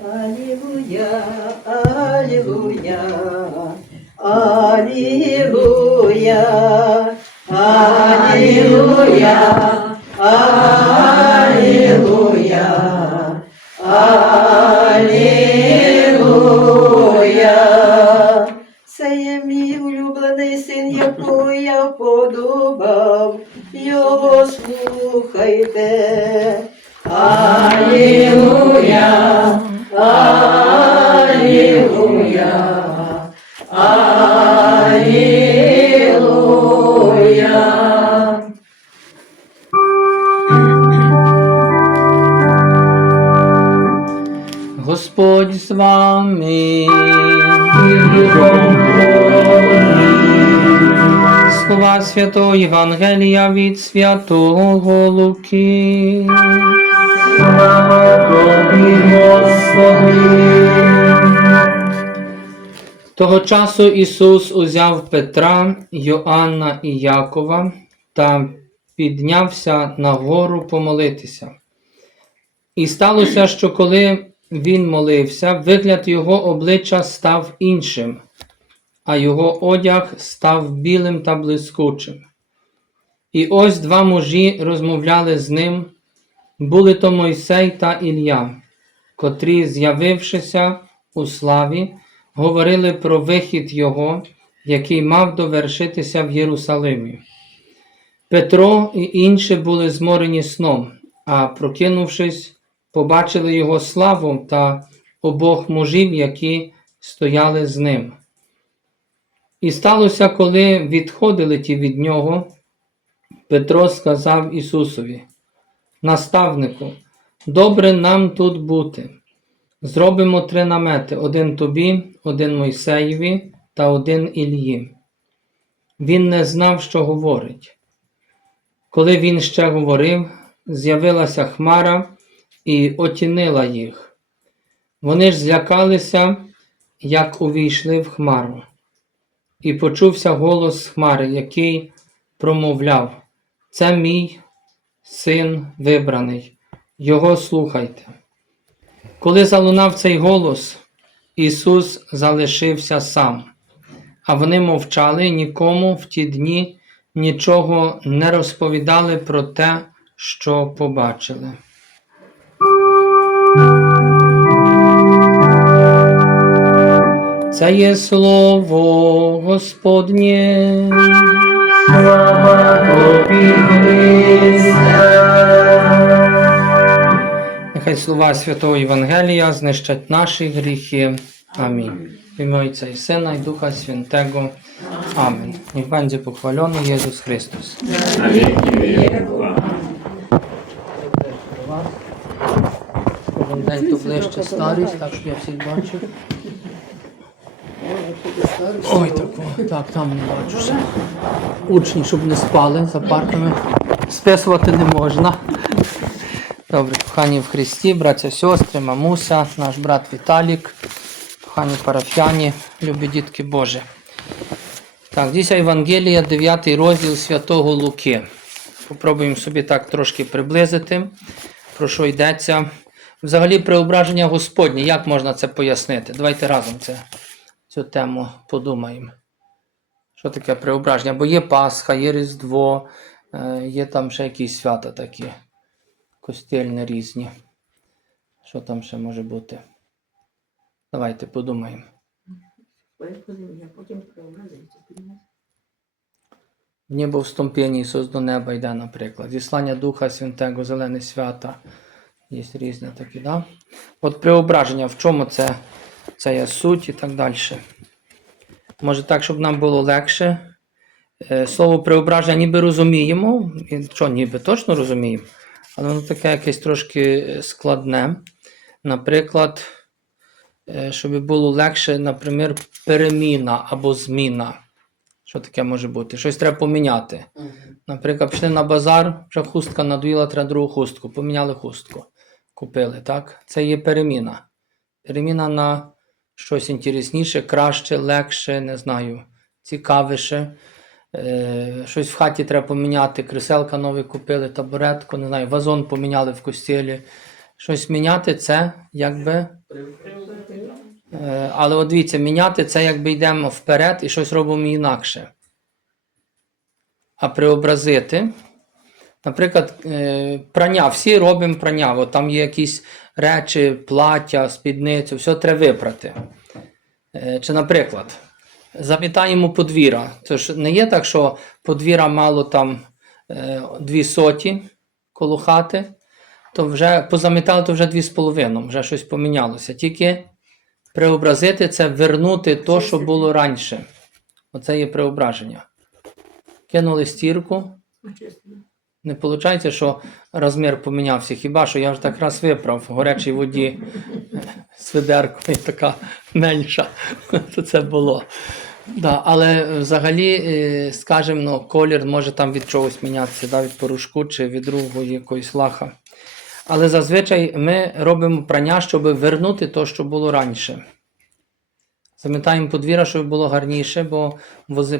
Алілуя, алілуя, алілуя, алілуя, алілуя, алілуя. Це є мій улюблений син, якого я подобав, його слухайте. Євангелія від Святого Луки. Того часу Ісус узяв Петра, Йоанна і Якова та піднявся на гору помолитися. І сталося, що коли він молився, вигляд його обличчя став іншим, а його одяг став білим та блискучим. І ось два мужі розмовляли з ним, були то Мойсей та Ілля, котрі, з'явившися у славі, говорили про вихід його, який мав довершитися в Єрусалимі. Петро і інші були зморені сном, а прокинувшись, побачили його славу та обох мужів, які стояли з ним. І сталося, коли відходили ті від нього, Петро сказав Ісусові: Наставнику, добре нам тут бути. Зробимо три намети: один тобі, один Мойсеєві та один Ілії. Він не знав, що говорить. Коли він ще говорив, з'явилася хмара і отінила їх. Вони ж злякалися, як увійшли в хмару. І почувся голос хмари, який промовляв: Це мій син вибраний, його слухайте. Коли залунав цей голос, Ісус залишився сам, а вони мовчали нікому в ті дні нічого не розповідали про те, що побачили. Це є слово Господнє. Нехай слова Святого Євангелія знищать наші гріхи. Амінь. В ім'я Отця і Сина і Духа Святого. Амінь. Niech będzie pochwalony Jezus Chrystus. Кожен день то ближче старість, так що я всіх бачив. Ой, так, так, там не бачу ще. Учні, щоб не спали за парками. Списувати не можна. Добре, кохані в Христі, браття, сестри, мамуся, наш брат Віталік, кохані парафіяні, любі дітки Божі. Так, дійся Євангелія, 9 розділ Святого Луки. Попробуємо собі так трошки приблизити, про що йдеться. Взагалі, преображення Господнє, як можна це пояснити? Давайте разом це, цю тему подумаємо. Що таке преображення? Бо є Пасха, є Різдво, е, є там ще якісь свята такі костельні різні. Що там ще може бути? Давайте подумаємо. В небо вступіння Ісус до неба йде, наприклад. Зіслання Духа Святого, зелені свята. Є різні такі, да? От преображення, в чому це, це є суть і так далі. Може так, щоб нам було легше. Е, Слово преображення ніби розуміємо. І що, ніби точно розуміємо, але воно таке якесь трошки е, складне. Наприклад, е, щоб було легше, наприклад, переміна або зміна. Що таке може бути? Щось треба поміняти. Наприклад, пішли на базар, вже хустка надоїла, треба другу хустку. Поміняли хустку. Купили, так? Це є переміна. Переміна на щось інтересніше, краще, легше, не знаю, цікавіше. Е, щось в хаті треба поміняти. Креселка нові купили, табуретку, не знаю, вазон поміняли в костілі. Щось міняти це якби Е, Але от дивіться, міняти це якби йдемо вперед і щось робимо інакше. А преобразити. Наприклад, е, прання, всі робимо прання. От там є якісь речі, плаття, спідницю, все треба випрати. Е, Чи, наприклад, замітаємо подвір'я. Це ж не є так, що подвір'я мало там е, дві соті коло хати, то вже позамітали, то вже дві з половиною, вже щось помінялося. Тільки преобразити це вернути то, що було раніше. Оце є преображення. Кинули стірку. Не виходить, що розмір помінявся. Хіба що я ж так раз виправ в гарячій воді е, з ведеркою така менша. То це було. Да, але взагалі, е, скажімо, ну, колір може там від чогось мінятися, да, від порошку чи від другого якоїсь лаха. Але зазвичай ми робимо прання, щоб вернути те, що було раніше. Замітаємо подвір'я, щоб було гарніше, бо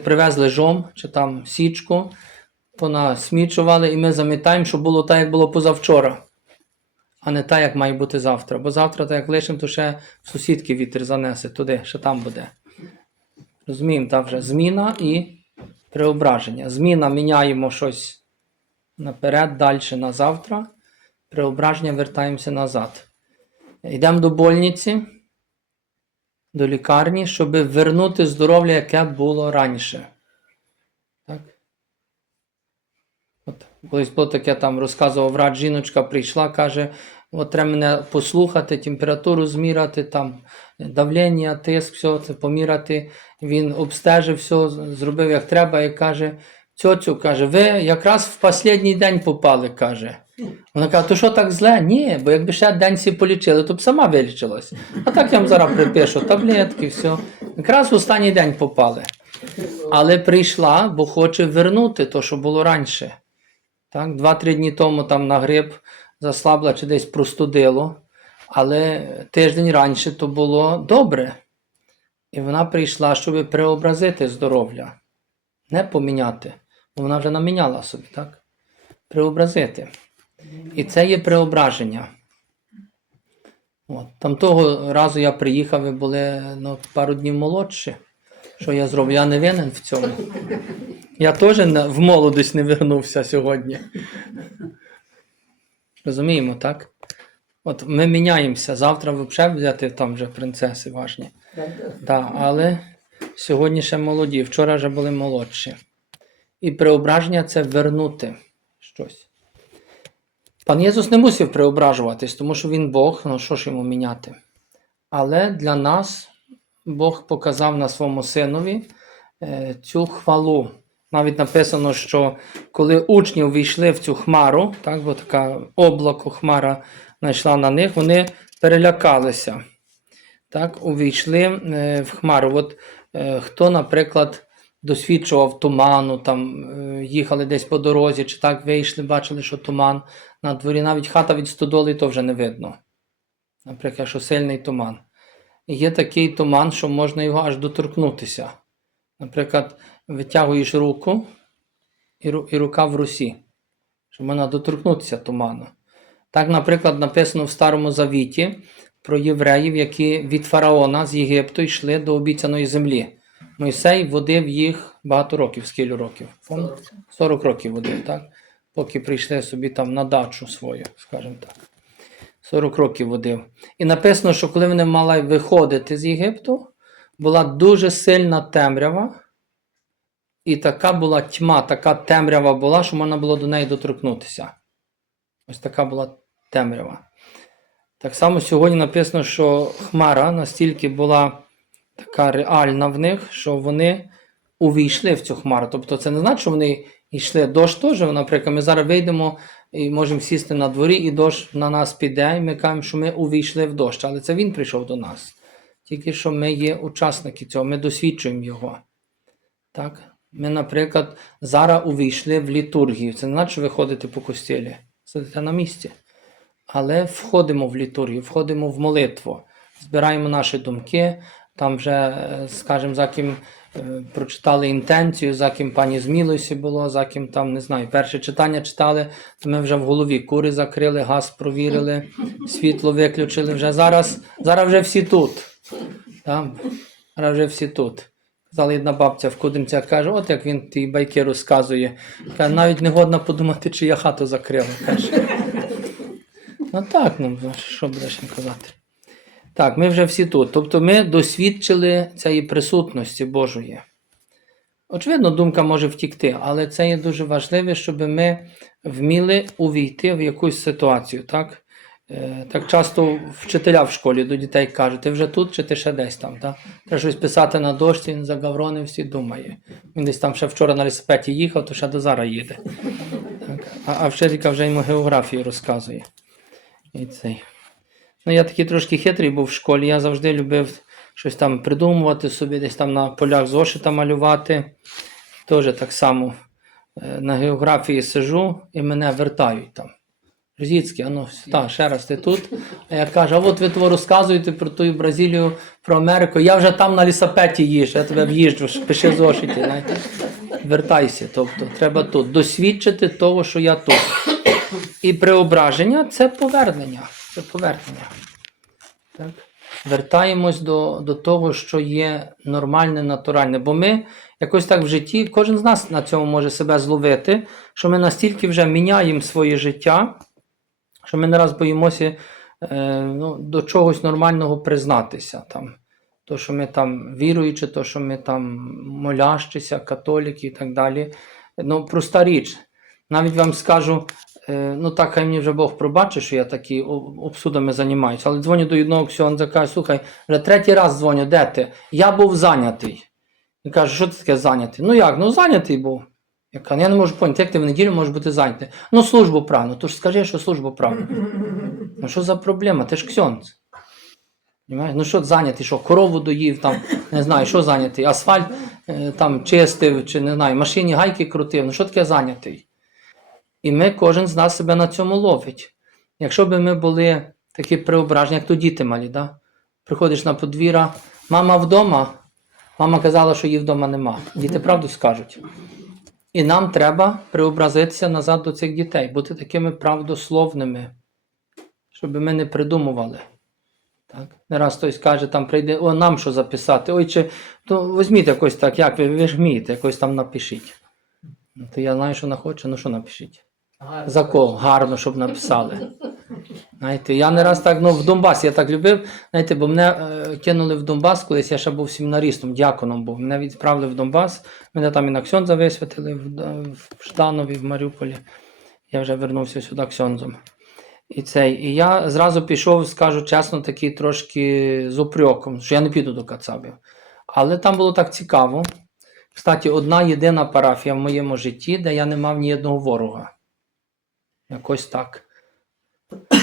привезли жом чи там січку, понасмічували, і ми замітаємо, щоб було так, як було позавчора, а не так, як має бути завтра. Бо завтра, так як лишимо, то ще сусідки вітер занесе туди, ще там буде. Розуміємо, так вже зміна і преображення. Зміна міняємо щось наперед, далі на завтра. Преображення вертаємося назад. Йдемо до больниці, до лікарні, щоб вернути здоров'я, яке було раніше. Так? От, колись було таке там розказував врач, жіночка прийшла, каже: от треба мене послухати, температуру зміряти, там, давлення, тиск, все це поміряти. Він обстежив все, зробив як треба, і каже: Цьоцю, каже, ви якраз в останній день попали, каже. Вона каже, то що так зле? Ні, бо якби ще день всі полічили, то б сама вилічилась. А так я вам зараз припишу таблетки, все. Якраз в останній день попали. Але прийшла, бо хоче вернути те, що було раніше. Так, Два-три дні тому там на гриб заслабла чи десь простудило, але тиждень раніше то було добре. І вона прийшла, щоб преобразити здоров'я, не поміняти. Бо вона вже наміняла собі, так? Преобразити. І це є преображення. От. Там того разу я приїхав, ви були ну, пару днів молодші. Що я зроблю? Я не винен в цьому. Я теж в молодість не вернувся сьогодні. Розуміємо, так? От ми міняємося. Завтра взагалі взяти там вже принцеси важні. Так, але сьогодні ще молоді, вчора вже були молодші. І преображення це вернути щось. Пан Єсус не мусив преображуватись, тому що він Бог, ну що ж йому міняти. Але для нас Бог показав на своєму синові е, цю хвалу. Навіть написано, що коли учні увійшли в цю хмару, так, бо така облако хмара знайшла на них, вони перелякалися. Так, увійшли е, в хмару. От е, хто, наприклад, досвідчував туману, там їхали десь по дорозі, чи так вийшли, бачили, що туман на дворі, навіть хата від стодоли, то вже не видно. Наприклад, що сильний туман. Є такий туман, що можна його аж доторкнутися. Наприклад, витягуєш руку, і, рука в русі, що можна доторкнутися туману. Так, наприклад, написано в Старому Завіті про євреїв, які від фараона з Єгипту йшли до обіцяної землі. Мойсей водив їх багато років, скільки років? Пам'ятаєте? 40 років водив, так? Поки прийшли собі там на дачу свою, скажімо так. 40 років водив. І написано, що коли вони мали виходити з Єгипту, була дуже сильна темрява, і така була тьма, така темрява була, що можна було до неї доторкнутися. Ось така була темрява. Так само сьогодні написано, що Хмара настільки була така реальна в них, що вони увійшли в цю хмару. Тобто це не значить, що вони йшли. Дощ теж, наприклад, ми зараз вийдемо і можемо сісти на дворі, і дощ на нас піде, і ми кажемо, що ми увійшли в дощ. Але це він прийшов до нас. Тільки що ми є учасники цього, ми досвідчуємо його. Так? Ми, наприклад, зараз увійшли в літургію. Це не значить, що ви ходите по костілі, сидите на місці. Але входимо в літургію, входимо в молитву, збираємо наші думки. Там вже, е, скажімо, за ким прочитали інтенцію, за ким пані змілості було, за ким там, не знаю, перше читання читали, то ми вже в голові кури закрили, газ провірили, світло виключили. Вже зараз, зараз вже всі тут. Там, зараз вже всі тут. Казала одна бабця в Кудимцях каже, от як він ті байки розказує. Каже, навіть не годна подумати, чи я хату закрила. Каже. Ну так, ну що будеш їм казати. Так, ми вже всі тут. Тобто ми досвідчили цієї присутності Божої. Очевидно, думка може втікти, але це є дуже важливо, щоб ми вміли увійти в якусь ситуацію. Так, Е, так часто вчителя в школі до дітей кажуть, ти вже тут чи ти ще десь там. Так? Треба щось писати на дошці, він загавронив всі думає. Він десь там ще вчора на лісопеті їхав, то ще до зараз їде. Так. А вчителька вже йому географію розказує. І цей. Ну, я такий трошки хитрий був в школі. Я завжди любив щось там придумувати собі, десь там на полях зошита малювати. Теж так само е, на географії сижу і мене вертають там. Розіцький, а ну та, ще раз ти тут. А я кажу, а от ви того розказуєте про ту Бразилію, про Америку. Я вже там на лісапеті їжджу, я тебе в'їжджу, пиши зошиті. Вертайся, тобто, треба тут досвідчити того, що я тут. І преображення це повернення. Це. Так? Вертаємось до, до того, що є нормальне, натуральне. Бо ми якось так в житті, кожен з нас на цьому може себе зловити, що ми настільки вже міняємо своє життя, що ми не раз боїмося е, ну, до чогось нормального признатися. Там. То, що ми там віруючі, то, що ми там молящися, католіки і так далі. Ну, проста річ. Навіть вам скажу, ну так хай мені вже Бог пробачить, що я такі обсудами займаюся, але дзвоню до одного ксьондза, каже, слухай, вже третій раз дзвоню, де ти? Я був зайнятий. Він каже, що це таке зайнятий? Ну як? Ну зайнятий був. Я кажу, я не можу поняти, як ти в неділю можеш бути зайнятий. Ну, службу правильно. То ж скажи, що службу правильно. Ну що за проблема? Ти ж. Понимаєш? Ну що зайнятий, що корову доїв, там, не знаю, що зайнятий, асфальт е, там чистив, чи не знаю, машині гайки крутив. Ну що таке зайнятий? І ми, кожен з нас себе на цьому ловить. Якщо б ми були такі преображені, як то діти малі, да? приходиш на подвір'я, мама вдома, мама казала, що її вдома нема. Діти правду скажуть. І нам треба преобразитися назад до цих дітей, бути такими правдословними, щоб ми не придумували. Так? Не раз хтось каже, там прийде, о, нам що записати. Ой, чи то візьміть якось так, як ви, ви ж вмієте, якось там напишіть. Ну, то я знаю, що вона хоче, ну що напишіть. За кого? Гарно, щоб написали. Знаєте, я не раз так, ну в Донбас я так любив, знаєте, бо мене е, кинули в Донбас, колись я ще був семінаристом, діаконом був. Мене відправили в Донбас, мене там і на Ксьонза висвятили в, в Жданові, в Маріуполі. Я вже вернувся сюди Ксьонзом. І цей, і я зразу пішов, скажу чесно, такий трошки з упреком, що я не піду до Кацабів. Але там було так цікаво. Кстати, одна єдина парафія в моєму житті, де я не мав ні одного ворога. Якось так.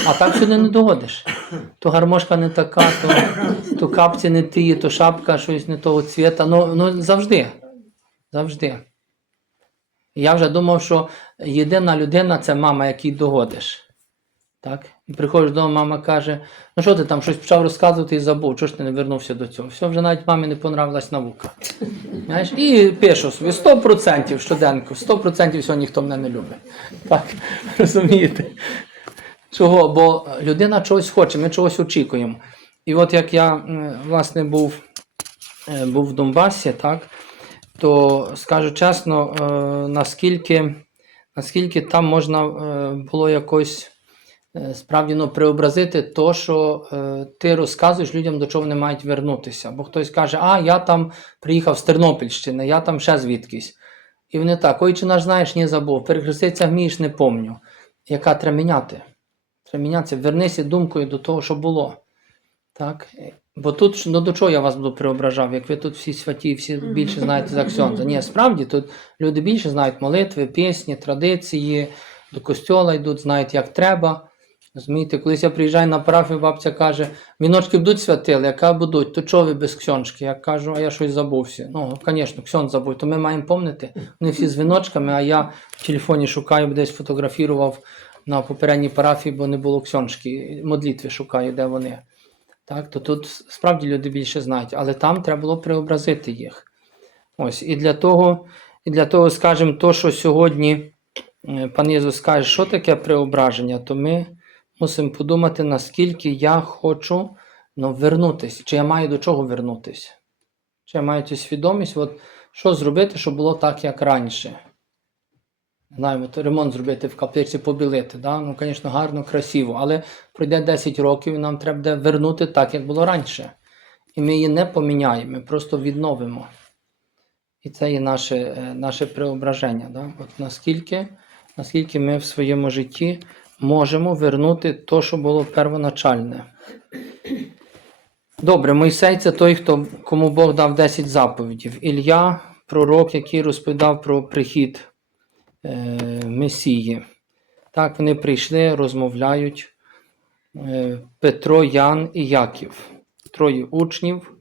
А так сюди не догодиш. То гармошка не така, то, то капці не ті, то шапка щось не того цвіта. Ну, ну завжди. Завжди. Я вже думав, що єдина людина це мама, якій догодиш. Так? І приходиш додому, мама каже: ну що ти там щось почав розказувати і забув, чого ж ти не вернувся до цього? Все, вже навіть мамі не понравилась наука. Знаєш? І пишу собі 100% щоденку, 100% всього ніхто мене не любить. Так, розумієте? Чого? Бо людина чогось хоче, ми чогось очікуємо. І от як я власне був, е, був в Донбасі, так, то скажу чесно, е, наскільки, наскільки там можна е, було якось справді ну, преобразити то, що е, ти розказуєш людям, до чого вони мають вернутися. Бо хтось каже, а я там приїхав з Тернопільщини, я там ще звідкись. І вони так, ой, чи наш знаєш, ні забув, перехреститися вмієш, не помню. Яка треба міняти? Треба мінятися, вернися думкою до того, що було. Так? Бо тут ну, до чого я вас буду преображав, як ви тут всі святі, всі більше знаєте за Ксьонза. Ні, справді тут люди більше знають молитви, пісні, традиції, до костьола йдуть, знають, як треба. Розумієте, колись я приїжджаю на парафію, бабця каже, віночки будуть святили, яка будуть, то чого ви без ксьончки? Я кажу, а я щось забувся. Ну, звісно, ксьон забув, то ми маємо пам'ятати. Вони всі з віночками, а я в телефоні шукаю, десь фотографував на попередній парафії, бо не було ксьончки. Модлітви шукаю, де вони. Так, то тут справді люди більше знають, але там треба було преобразити їх. Ось, і для того, і для того, скажімо, то, що сьогодні е, пан Єсус каже, що таке преображення, то ми мусимо подумати, наскільки я хочу ну, вернутися, чи я маю до чого вернутися. Чи я маю цю свідомість, от, що зробити, щоб було так, як раніше. От ремонт зробити в каплиці, побілити. Да? Ну, звісно, гарно, красиво, але пройде 10 років і нам треба вернути так, як було раніше. І ми її не поміняємо, ми просто відновимо. І це є наше, е, наше преображення. Да? От наскільки, наскільки ми в своєму житті можемо вернути те, що було первоначальне. Добре, Мойсей це той, хто, кому Бог дав 10 заповідів. Ілля, пророк, який розповідав про прихід е, Месії. Так, вони прийшли, розмовляють. Е, Петро, Ян і Яків. Троє учнів.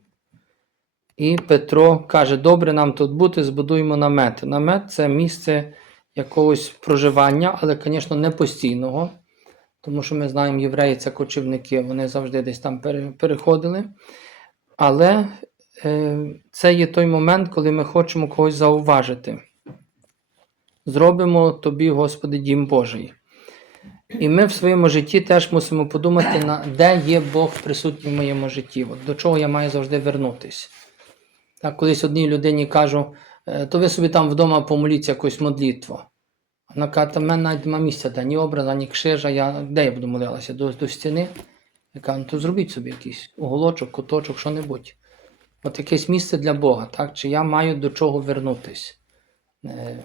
І Петро каже: Добре нам тут бути, збудуємо намет. Намет це місце якогось проживання, але, звісно, не постійного. Тому що ми знаємо, євреї це кочівники, вони завжди десь там переходили. Але е, це є той момент, коли ми хочемо когось зауважити. Зробимо тобі, Господи, дім Божий. І ми в своєму житті теж мусимо подумати, на де є Бог присутній в моєму житті, От до чого я маю завжди вернутись. Так, колись одній людині кажу, «Е, то ви собі там вдома помоліться якусь молитву. Вона каже, та в мене навіть нема місця, де ні образа, ні кшижа, я, де я буду молилася? До, до стіни? Я кажу, ну то зробіть собі якийсь уголочок, куточок, що-небудь. От якесь місце для Бога, так? Чи я маю до чого вернутись? Е,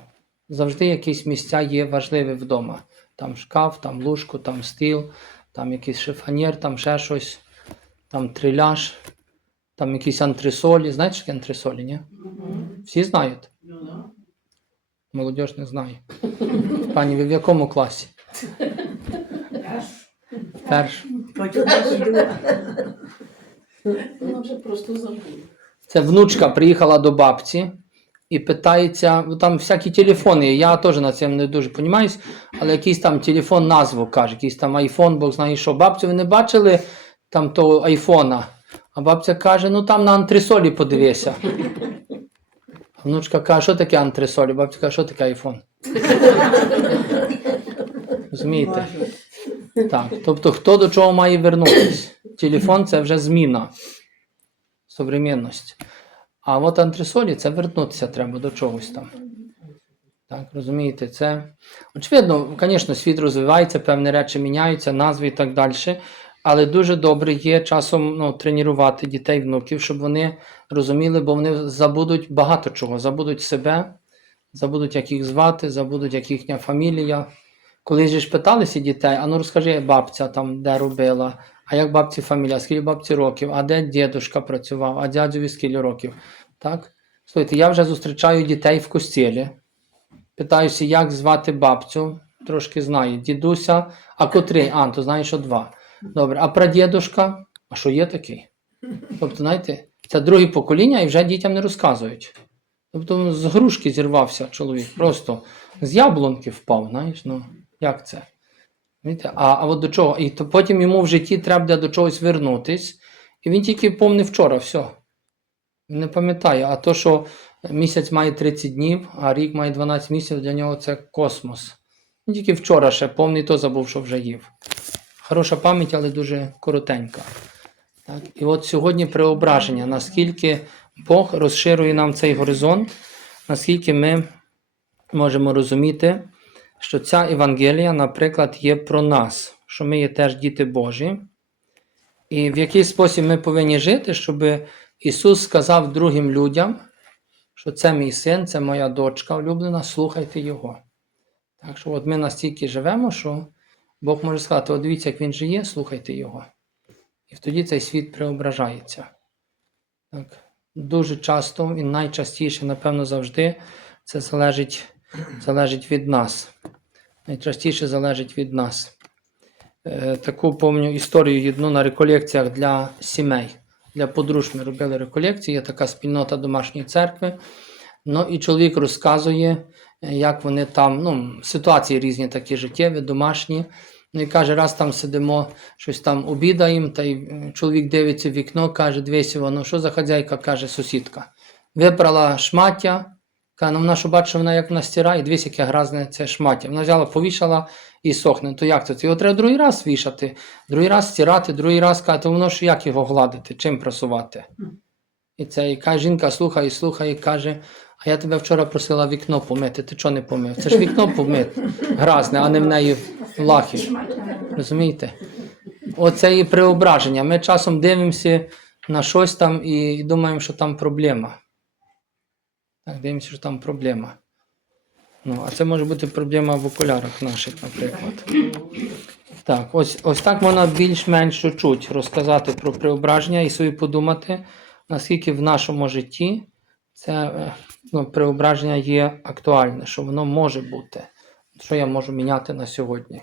Завжди якісь місця є важливі вдома. Там шкаф, там лужко, там стіл, там якийсь шифонєр, там ще щось, там триляж, там якісь антресолі. Знаєте, що таке антресолі, ні? Всі знають? Молодіж не знає. Пані, ви в якому класі? Перш. Вона вже просто забула. Це внучка приїхала до бабці і питається, там всякі телефони. Я теж на цьому не дуже розуміюсь, але якийсь там телефон назву каже, якийсь там айфон, Бог знає що. Бабцю, ви не бачили там того айфона? А бабця каже: ну там на антресолі подивися. А внучка каже, що таке антресолі? Бабця каже, що таке айфон? Розумієте? Так. Тобто, хто до чого має вернутися? Телефон це вже зміна современності. А от антресолі це вернутися треба до чогось там. Так, розумієте, це очевидно, звісно, світ розвивається, певні речі міняються, назви і так далі. Але дуже добре є часом ну, тренувати дітей, внуків, щоб вони розуміли, бо вони забудуть багато чого, забудуть себе, забудуть, як їх звати, забудуть, як їхня фамілія. Колись ж питалися дітей, а ну розкажи, бабця там де робила, а як бабці фамілія, скільки бабці років, а де дідушка працював, а дядьові скільки років. Так? Слухайте, я вже зустрічаю дітей в костілі. Питаюся, як звати бабцю, трошки знаю. Дідуся, а котрий? А, то знаєш, що два. Добре, а прадідушка? А що є такий? Тобто, знаєте, це друге покоління і вже дітям не розказують. Тобто з грушки зірвався чоловік, просто з яблунки впав, знаєш, ну як це? Знаєте? А, а от до чого? І то потім йому в житті треба до чогось вернутись, і він тільки помнив вчора, все. Не пам'ятає. А то, що місяць має 30 днів, а рік має 12 місяців, для нього це космос. Він тільки вчора ще повний, то забув, що вже їв. Хороша пам'ять, але дуже коротенька. Так? І от сьогодні преображення, наскільки Бог розширює нам цей горизонт, наскільки ми можемо розуміти, що ця Евангелія, наприклад, є про нас, що ми є теж діти Божі. І в який спосіб ми повинні жити, щоб Ісус сказав другим людям, що це мій син, це моя дочка улюблена, слухайте Його. Так що от ми настільки живемо, що Бог може сказати: от дивіться, як він жиє, слухайте Його. І тоді цей світ преображається. Так. Дуже часто і найчастіше, напевно, завжди це залежить, залежить від нас. Найчастіше залежить від нас. Е, таку помню історію одну на реколекціях для сімей. Для подружжя ми робили реколекції, є така спільнота домашньої церкви. Ну і чоловік розказує, як вони там, ну, ситуації різні такі життєві, домашні. Ну і каже, раз там сидимо, щось там обідаємо, та й е, чоловік дивиться в вікно, каже, дивися, воно, що за хазяйка, каже сусідка. випрала шмаття, каже, ну вона що бачить, вона як вона стирає, дивись, яке гразне це шмаття. Вона взяла, повішала і сохне. То як це? Його треба другий раз вішати, другий раз стирати, другий раз каже, то воно ж як його гладити, чим прасувати. І це і каже, жінка слухає, слухає, каже, а я тебе вчора просила вікно помити, ти чого не помив? Це ж вікно помити, гразне, а не в неї лахи. Розумієте? Оце і преображення. Ми часом дивимося на щось там і думаємо, що там проблема. Так, дивимося, що там проблема. Ну, а це може бути проблема в окулярах наших, наприклад. Так, ось, ось так можна більш-менш чуть розказати про преображення і собі подумати, наскільки в нашому житті це е, ну, преображення є актуальне, що воно може бути. Що я можу міняти на сьогодні.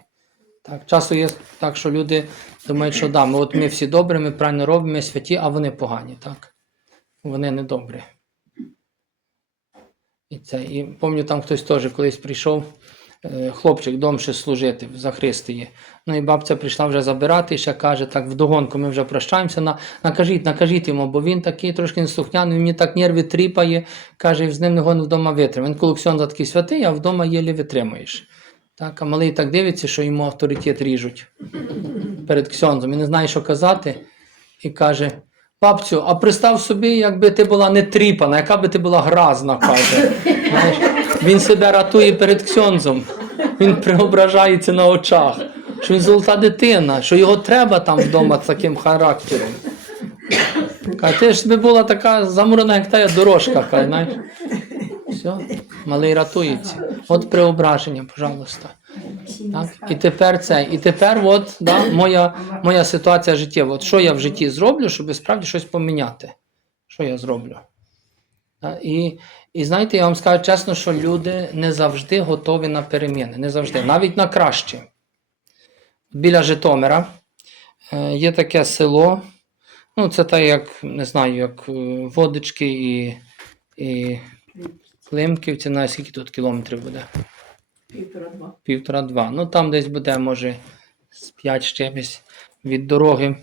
Так, часу є так, що люди думають, що да, ми, от ми всі добрі, ми правильно робимо, ми святі, а вони погані, так? Вони не добрі. І це, і пам'ятаю, там хтось теж колись прийшов, хлопчик дом ще служити в Захристії. Ну і бабця прийшла вже забирати ще каже, так вдогонку ми вже прощаємося. На, накажіть, накажіть йому, бо він такий трошки неслухняний, він мені так нерви тріпає, каже, з ним не вдома витримає. Він коли Ксьонза такий святий, а вдома єлі витримуєш. Так, а малий так дивиться, що йому авторитет ріжуть перед Ксьонзом. І не знає, що казати, і каже: Бабцю, а представ собі, якби ти була не тріпана, яка би ти була гразна, каже. Знаєш, він себе ратує перед Ксьонзом. Він преображається на очах, що він золота дитина, що його треба там вдома з таким характером. Каже, ти ж би була така замурена, як та дорожка, каже, знаєш. Все, малий ратується. От преображення, пожалуйста. Так? І тепер це. І тепер от, да, моя, моя ситуація життєва. От що я в житті зроблю, щоб справді щось поміняти? Що я зроблю? І, і знаєте, я вам скажу чесно, що люди не завжди готові на переміни. Не завжди, навіть на краще. Біля Житомира е, є таке село. Ну, це так, як не знаю, як е, водички і, і Климківці, на скільки тут кілометрів буде? Півтора-два. півтора-два. Ну там десь буде, може, з 5 з чимось від дороги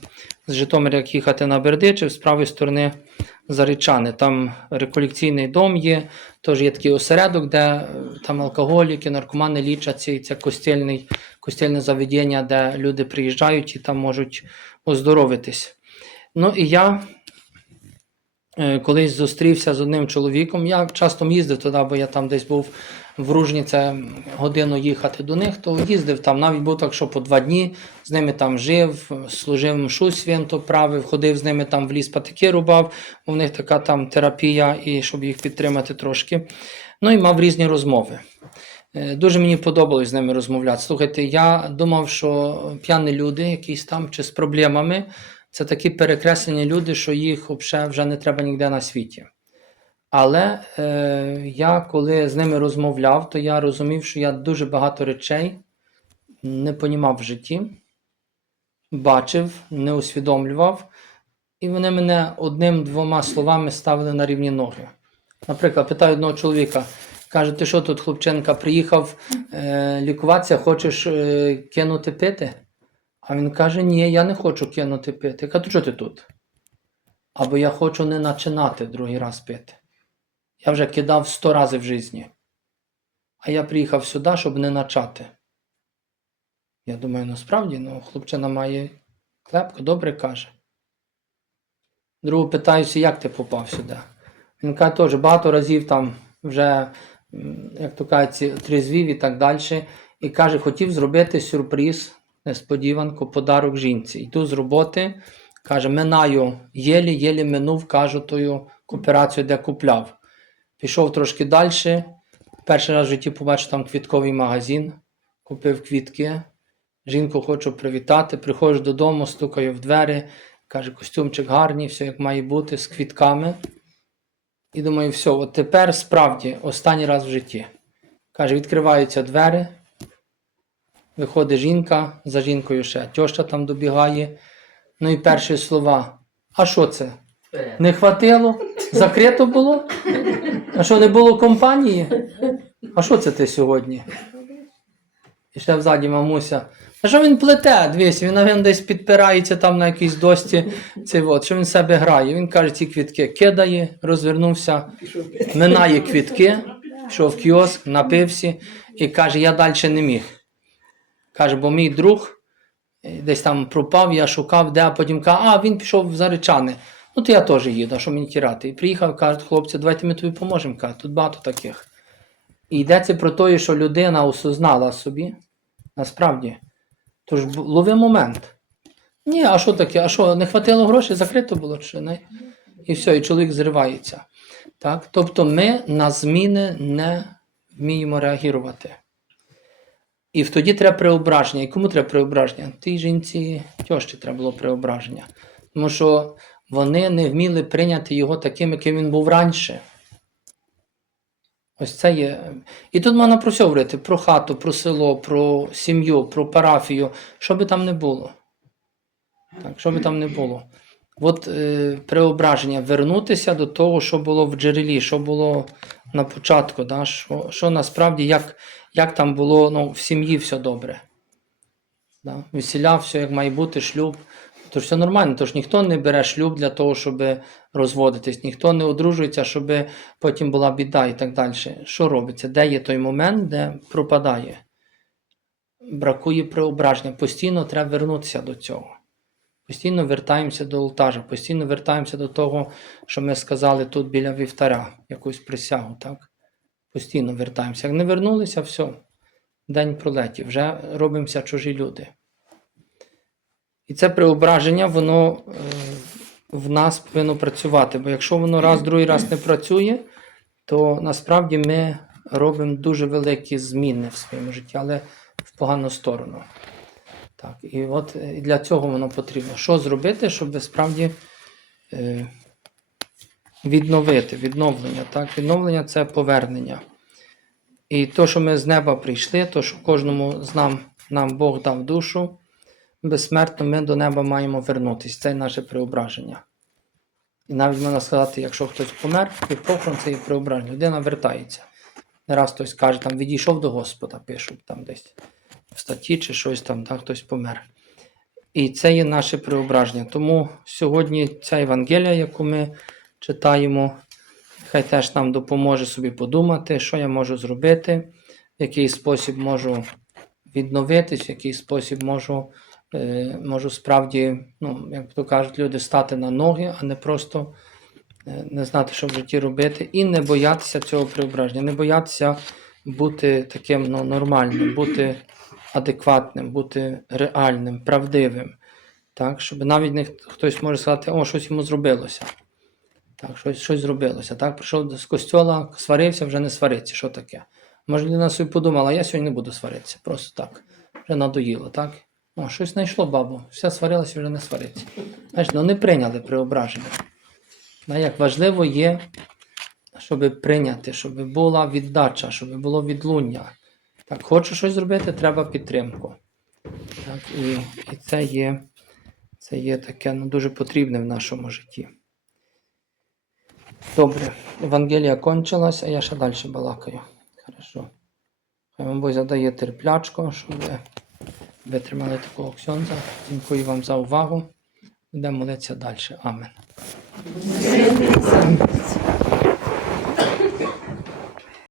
з Житомира, як їхати на Бердичів, з правої сторони Зарічани. Там реколекційний дом є, теж є такий осередок, де е, там алкоголіки, наркомани лічаться, і це костільний, костільне заведення, де люди приїжджають і там можуть оздоровитись. Ну і я е, колись зустрівся з одним чоловіком. Я часто їздив туди, бо я там десь був в Ружні, це годину їхати до них, то їздив там. Навіть був так, що по два дні з ними там жив, служив мшу свято, правив, ходив з ними там в ліс патики рубав. У них така там терапія, і щоб їх підтримати трошки. Ну і мав різні розмови. Е, Дуже мені подобалось з ними розмовляти. Слухайте, я думав, що п'яні люди, якісь там чи з проблемами, це такі перекреслені люди, що їх вже не треба ніде на світі. Але е, я коли з ними розмовляв, то я розумів, що я дуже багато речей не понімав в житті, бачив, не усвідомлював, і вони мене одним-двома словами ставили на рівні ноги. Наприклад, питаю одного чоловіка, каже, ти що тут, хлопченка, приїхав е, лікуватися, хочеш е, кинути пити? А він каже: Ні, я не хочу кинути пити. Я кажу, «То чого ти тут? Або я хочу не починати другий раз пити. Я вже кидав сто разів в житті. А я приїхав сюди, щоб не начати. Я думаю, насправді, ну, хлопчина має клепку, добре каже. Другу питаюся, як ти попав сюди. Він каже, теж багато разів там вже, як то кажуть, трізвів і так далі. І каже, хотів зробити сюрприз, несподіванку, подарок жінці. Йду з роботи, каже, минаю єлі-єлі минув, кажу, тою кооперацію, де купляв. Пішов трошки далі. Перший раз в житті побачив там квітковий магазин, купив квітки. Жінку хочу привітати. Приходжу додому, стукаю в двері, каже, костюмчик гарний, все як має бути, з квітками. І думаю, все, от тепер справді останній раз в житті. Каже, відкриваються двері. Виходить жінка, за жінкою ще тьоща там добігає. Ну і перші слова. А що це? Не хватило? Закрито було? А що, не було компанії? А що це ти сьогодні? І ще взаді мамуся А що він плете? Дивіться, він навіть десь підпирається там на якійсь дості. Цей от, що він себе грає. Він каже, ці квітки кидає, розвернувся, минає квітки, пішов в кіоск, напився і каже, я далі не міг. Каже, бо мій друг е, десь там пропав, я шукав, де, а потім каже, а він пішов в Заречани. Ну, то я теж їду, а що мені тірати? І приїхав, кажуть, хлопці, давайте ми тобі поможемо. Каже, тут багато таких. І йдеться про те, що людина осознала собі, насправді. Тож лови момент. Ні, а що таке? А що, не хватило грошей, закрито було чи не? І все, і чоловік зривається. Так? Тобто ми на зміни не вміємо реагувати. І тоді треба преображення. І кому треба преображення? Тій жінці тьощі треба було преображення. Тому що вони не вміли прийняти його таким, яким він був раніше. Ось це є. І тут можна про все говорити: про хату, про село, про сім'ю, про парафію, що би там не було. Так, що би там не було. От е, преображення, вернутися до того, що було в джерелі, що було на початку, да? що, що насправді, як, як там було ну, в сім'ї все добре. Да? Весіля, все як має бути, шлюб. Тож все нормально, тож ніхто не бере шлюб для того, щоб розводитись, ніхто не одружується, щоб потім була біда і так далі. Що робиться? Де є той момент, де пропадає? Бракує преображення. Постійно треба вернутися до цього. Постійно вертаємося до алтажа, постійно вертаємося до того, що ми сказали тут біля вівтаря, якусь присягу, так? Постійно вертаємося. Як не вернулися, все, день пролетів, вже робимося чужі люди. І це преображення, воно е, в нас повинно працювати. Бо якщо воно раз, другий раз не працює, то насправді ми робимо дуже великі зміни в своєму житті, але в погану сторону. Так, і от е, для цього воно потрібно. Що зробити, щоб справді е, відновити відновлення. Так? Відновлення це повернення. І то, що ми з неба прийшли, то, що кожному з нам, нам Бог дав душу, безсмертно ми до неба маємо вернутися. Це наше преображення. І навіть можна сказати, якщо хтось помер, і похорон це і преображення. Людина вертається. Не раз хтось каже, там відійшов до Господа, пишуть там десь в статті чи щось там, да, хтось помер. І це є наше преображення. Тому сьогодні ця Євангелія, яку ми читаємо, хай теж нам допоможе собі подумати, що я можу зробити, в який спосіб можу відновитись, в який спосіб можу, можу справді, ну, як то кажуть, люди стати на ноги, а не просто е, не знати, що в житті робити, і не боятися цього преображення, не боятися бути таким ну, нормальним, бути адекватним, бути реальним, правдивим. Так, щоб навіть не хтось може сказати, о, щось йому зробилося. Так, щось, щось зробилося. Так, прийшов з костьола, сварився, вже не свариться. Що таке? Може, людина собі подумала, я сьогодні не буду сваритися. Просто так. Вже надоїло, так? О, щось знайшло бабу. Все сварилася, вже не свариться. Знаєш, ну не прийняли преображення. Да, як важливо є, щоб прийняти, щоб була віддача, щоб було відлуння. Так, хочу щось зробити, треба підтримку. Так, і, і це є, це є таке ну, дуже потрібне в нашому житті. Добре, Евангелія кончилась, а я ще далі балакаю. Хорошо. Хай вам Бог задає терплячко, щоб витримали такого ксьонза. Дякую вам за увагу. Будемо молитися далі. Амен.